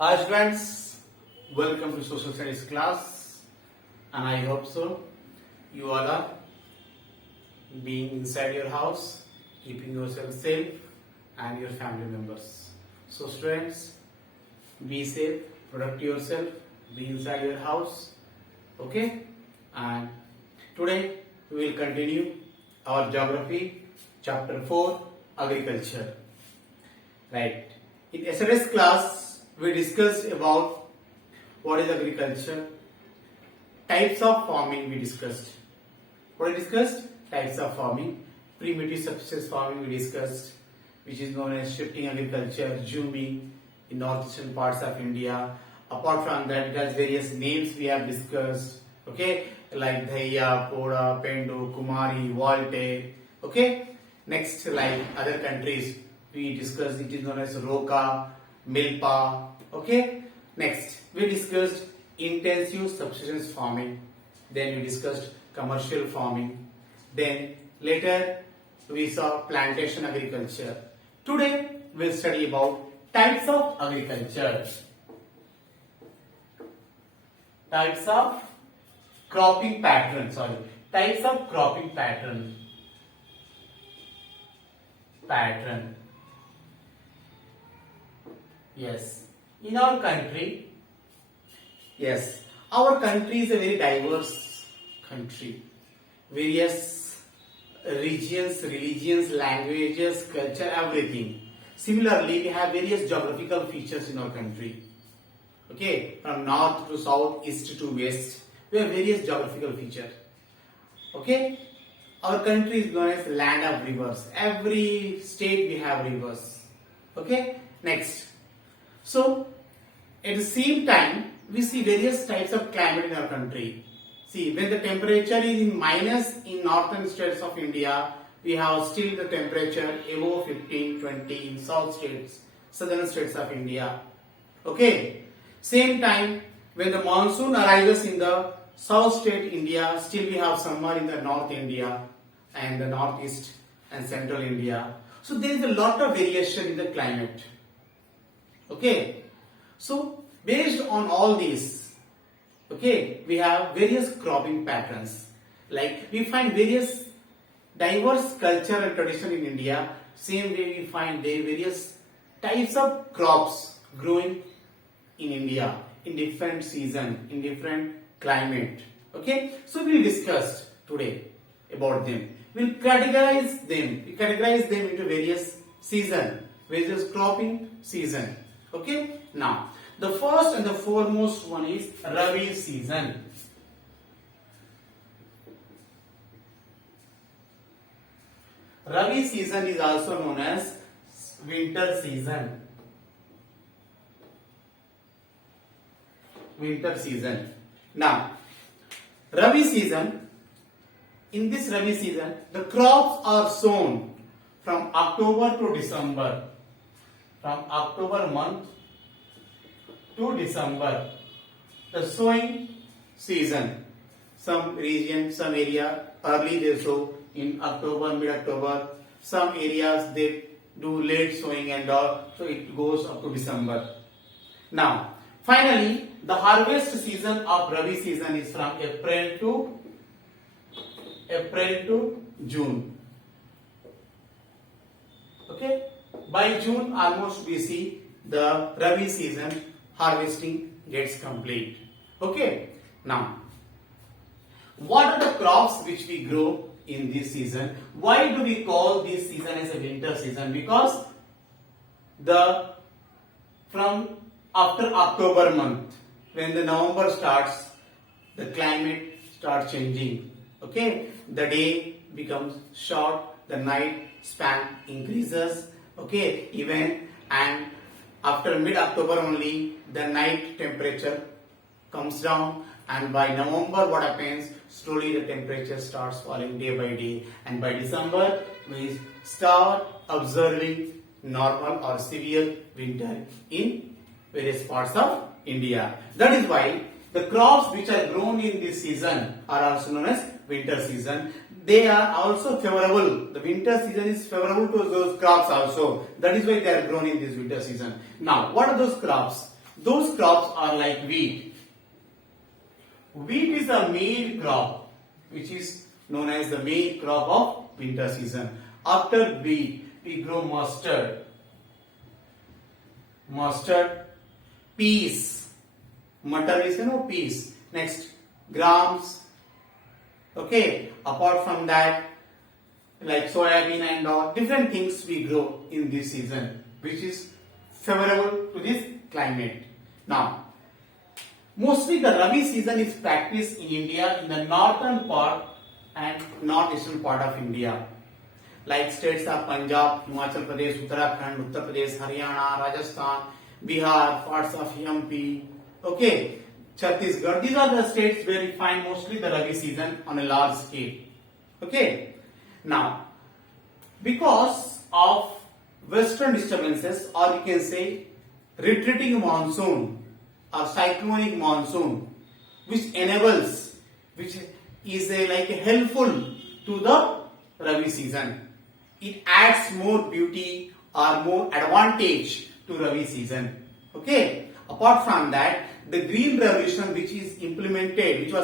Hi students, welcome to social studies class, and I hope so you all are being inside your house, keeping yourself safe and your family members. So students, be safe, protect yourself, be inside your house, okay? And today we will continue our geography chapter 4 agriculture. Right. In yesterday's class we discussed about what is agriculture, types of farming we discussed. What we discussed? Types of farming. Primitive subsistence farming we discussed, which is known as shifting agriculture, zooming in northeastern parts of India. Apart from that, it has various names we have discussed. Okay, like Dhaiya, Poda, Pendu, Kumari, Volte. Okay, next like other countries we discussed, it is known as Roka, Milpa. Okay, next we discussed intensive subsistence farming, then we discussed commercial farming, then later we saw plantation agriculture. Today we'll study about types of agriculture, types of cropping pattern, types of cropping pattern. Yes, in our country, yes, our country is a very diverse country. Various regions, religions, languages, culture, everything. Similarly, we have various geographical features in our country. Okay, from north to south, east to west, we have various geographical features. Okay, our country is known as land of rivers. Every state we have rivers. Okay, next. So, at the same time, we see various types of climate in our country. See, when the temperature is in minus in northern states of India, we have still the temperature above 15, 20 in south states, southern states of India. Okay. Same time, when the monsoon arises in the south state India, still we have summer in the north India and the northeast and central India. So there is a lot of variation in the climate. Okay, so based on all these, okay, we have various cropping patterns. Like we find various diverse culture and tradition in India. Same way we find there various types of crops growing in India in different season, in different climate. Okay, so we'll discuss today about them. We'll categorize them. We categorize them into various season, various cropping season. Okay, now the first and the foremost one is Rabi season. Rabi season is also known as winter season. Winter season. Now, Rabi season, in this Rabi season, the crops are sown from October to December. From October month to December, the sowing season. Some region, some area early they sow in October, mid-October. Some areas they do late sowing and all, so it goes up to December. Now, finally, the harvest season of Rabi season is from April to June. Okay. By June, almost we see the Rabi season harvesting gets complete. Okay. Now, what are the crops which we grow in this season? Why do we call this season as a winter season? Because from after October month, when the November starts, the climate starts changing. Okay. The day becomes short, the night span increases. Okay, even and after mid-October only the night temperature comes down, and by November what happens, slowly the temperature starts falling day by day, and by December we start observing normal or severe winter in various parts of India. That is why the crops which are grown in this season are also known as winter season. They are also favorable. The winter season is favorable to those crops also. That is why they are grown in this winter season. Now, what are those crops? Those crops are like wheat. Wheat is the main crop, which is known as the main crop of winter season. After wheat, we grow mustard, peas. Mutton is peas. Next, grams. Okay. Apart from that, like soybean and all different things we grow in this season, which is favorable to this climate. Now, mostly the Rabi season is practiced in India in the northern part and northeastern part of India. Like states of Punjab, Himachal Pradesh, Uttarakhand, Uttar Pradesh, Haryana, Rajasthan, Bihar, parts of MP, okay, Chhattisgarh. These are the states where we find mostly the Rabi season on a large scale. Okay. Now, because of western disturbances, or you can say retreating monsoon or cyclonic monsoon, which is like helpful to the Rabi season. It adds more beauty or more advantage to Rabi season. Okay. Apart from that, the Green Revolution, which was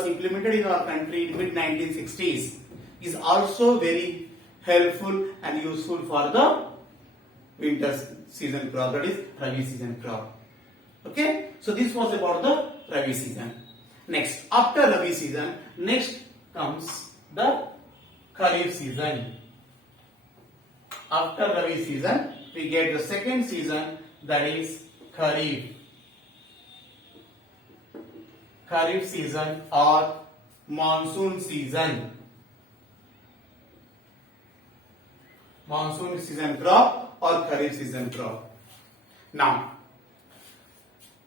implemented in our country in mid 1960s, is also very helpful and useful for the winter season crop, that is Rabi season crop. Okay. So this was about the Rabi season. Next, after Rabi season, next comes the Kharif season. After Rabi season, we get the second season, that is Kharif. Kharif season or monsoon season. Monsoon season crop or Kharif season crop. Now,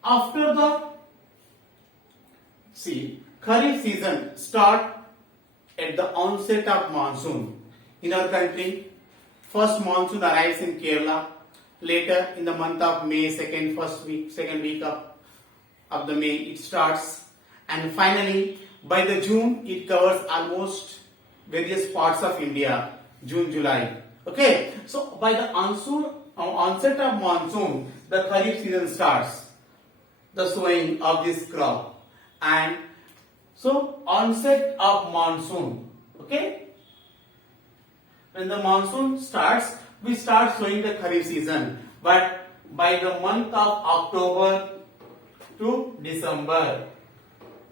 after Kharif season start at the onset of monsoon. In our country, first monsoon arrives in Kerala. Later in the month of May, second week of the May, it starts. And finally, by the June, it covers almost various parts of India. June, July. Okay. So by the onset of monsoon, the Kharif season starts. The sowing of this crop. And so onset of monsoon. Okay. When the monsoon starts, we start sowing the Kharif season. But by the month of October to December,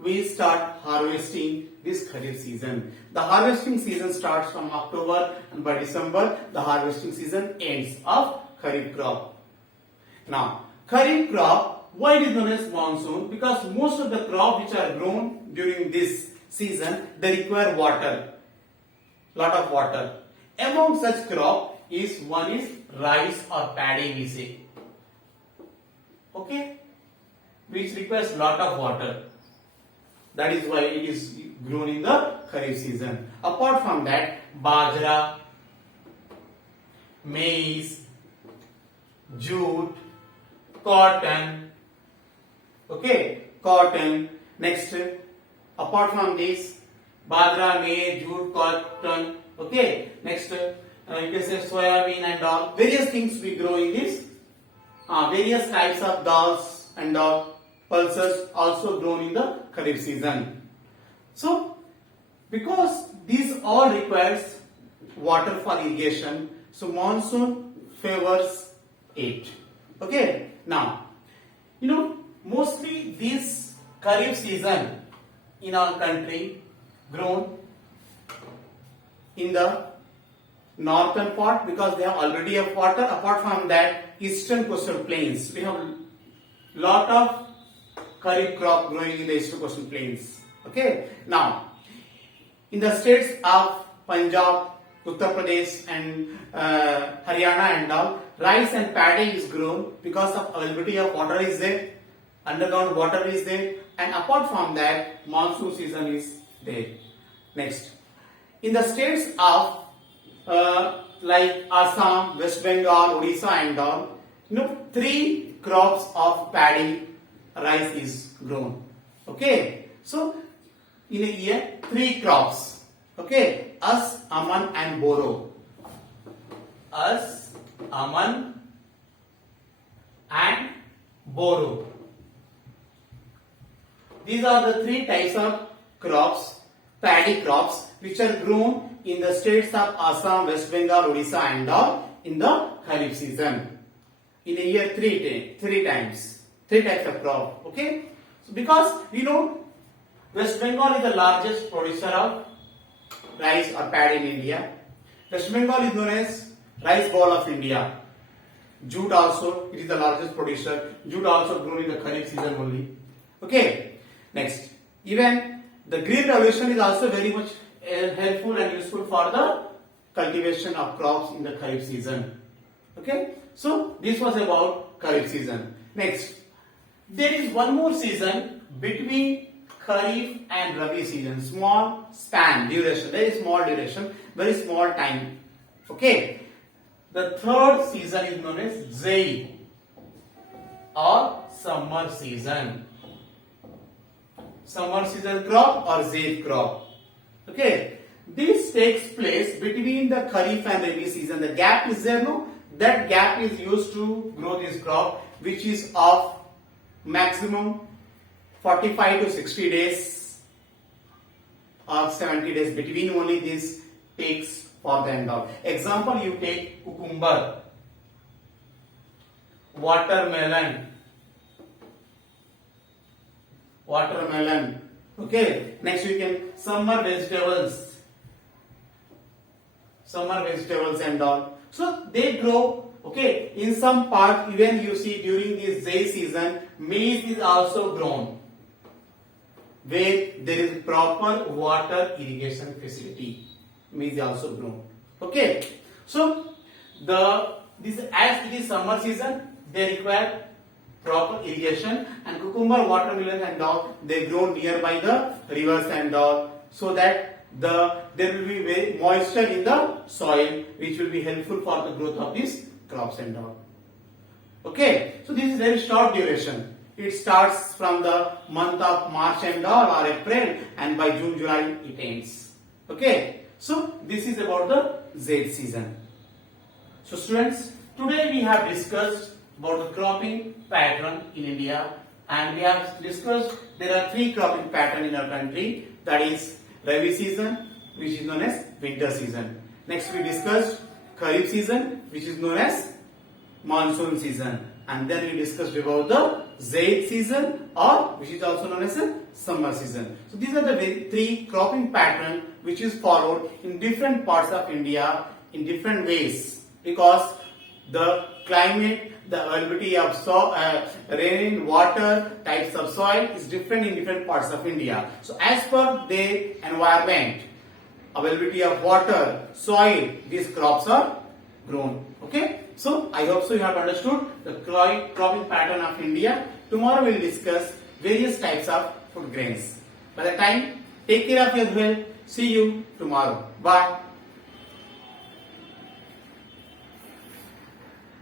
we start harvesting this Kharif season. The harvesting season starts from October, and by December, the harvesting season ends of Kharif crop. Now, Kharif crop, why it is known as monsoon? Because most of the crops which are grown during this season, they require water. Lot of water. Among such crop one is rice or paddy, we say. Okay? Which requires lot of water. That is why it is grown in the Kharif season. Apart from that, bajra, maize, jute, cotton. Okay, cotton. Next, apart from this, bajra, maize, jute, cotton. Okay, next, you can say soybean and all. Various things we grow in this. Various types of dals and all. Pulses also grown in the Kharif season. So, because these all requires water for irrigation, so monsoon favors it. Okay. Now, mostly this Kharif season in our country grown in the northern part because they have already have water. Apart from that, eastern coastal plains, we have lot of Kharif crop growing in the eastern coastal plains. Okay. Now, in the states of Punjab, Uttar Pradesh and Haryana and all, rice and paddy is grown because of availability of water is there, underground water is there, and apart from that, monsoon season is there. Next, in the states of like Assam, West Bengal, Odisha and all, 3 crops of paddy, rice is grown. Okay. So, in a year, 3 crops. Okay. As, Aman and Boro. As, Aman and Boro. these are the three types of crops, paddy crops, which are grown in the states of Assam, West Bengal, Odisha and all in the Kharif season. In a year three times, three types of crop. Okay, so because you know West Bengal is the largest producer of rice or paddy in India. West Bengal is known as rice bowl of India. Jute also, it is the largest producer. Jute also grown in the Kharif season only. Okay, next, even the Green Revolution is also very much helpful and useful for the cultivation of crops in the Kharif season. Okay, so this was about Kharif season. Next, there is one more season between Kharif and Rabi season. Small span, duration, very small duration, very small time. Okay, the third season is known as Zaid or summer season. Summer season crop or Zaid crop. Okay, this takes place between the Kharif and Rabi season. The gap is there, no? That gap is used to grow this crop, which is of maximum 45 to 60 days or 70 days. Between only this takes for the end of. Example, you take cucumber, watermelon. Okay, next we can summer vegetables and all. So they grow. Okay, in some part even you see during this Zaid season, maize is also grown where there is proper water irrigation facility. Maize is also grown. Okay, so this as it is summer season, they require proper irrigation, and cucumber, watermelon and all, they grow nearby the rivers and all, so that there will be very moisture in the soil, which will be helpful for the growth of these crops and all. Okay, so this is very short duration. It starts from the month of March and all or April, and by June, July it ends. Okay, so this is about the Zaid season. So students, today we have discussed about the cropping pattern in India, and we have discussed there are three cropping pattern in our country, that is Rabi season, which is known as winter season. Next we discussed Kharif season, which is known as monsoon season, and then we discussed about the Zaid season, or which is also known as a summer season. So these are the three cropping pattern which is followed in different parts of India in different ways, because the climate, the availability of rain, water, types of soil is different in different parts of India. So as per the environment, availability of water, soil, these crops are grown. Okay, so I hope so you have understood the cropping pattern of India. Tomorrow we will discuss various types of food grains. By the time, take care of your health. See you tomorrow. Bye.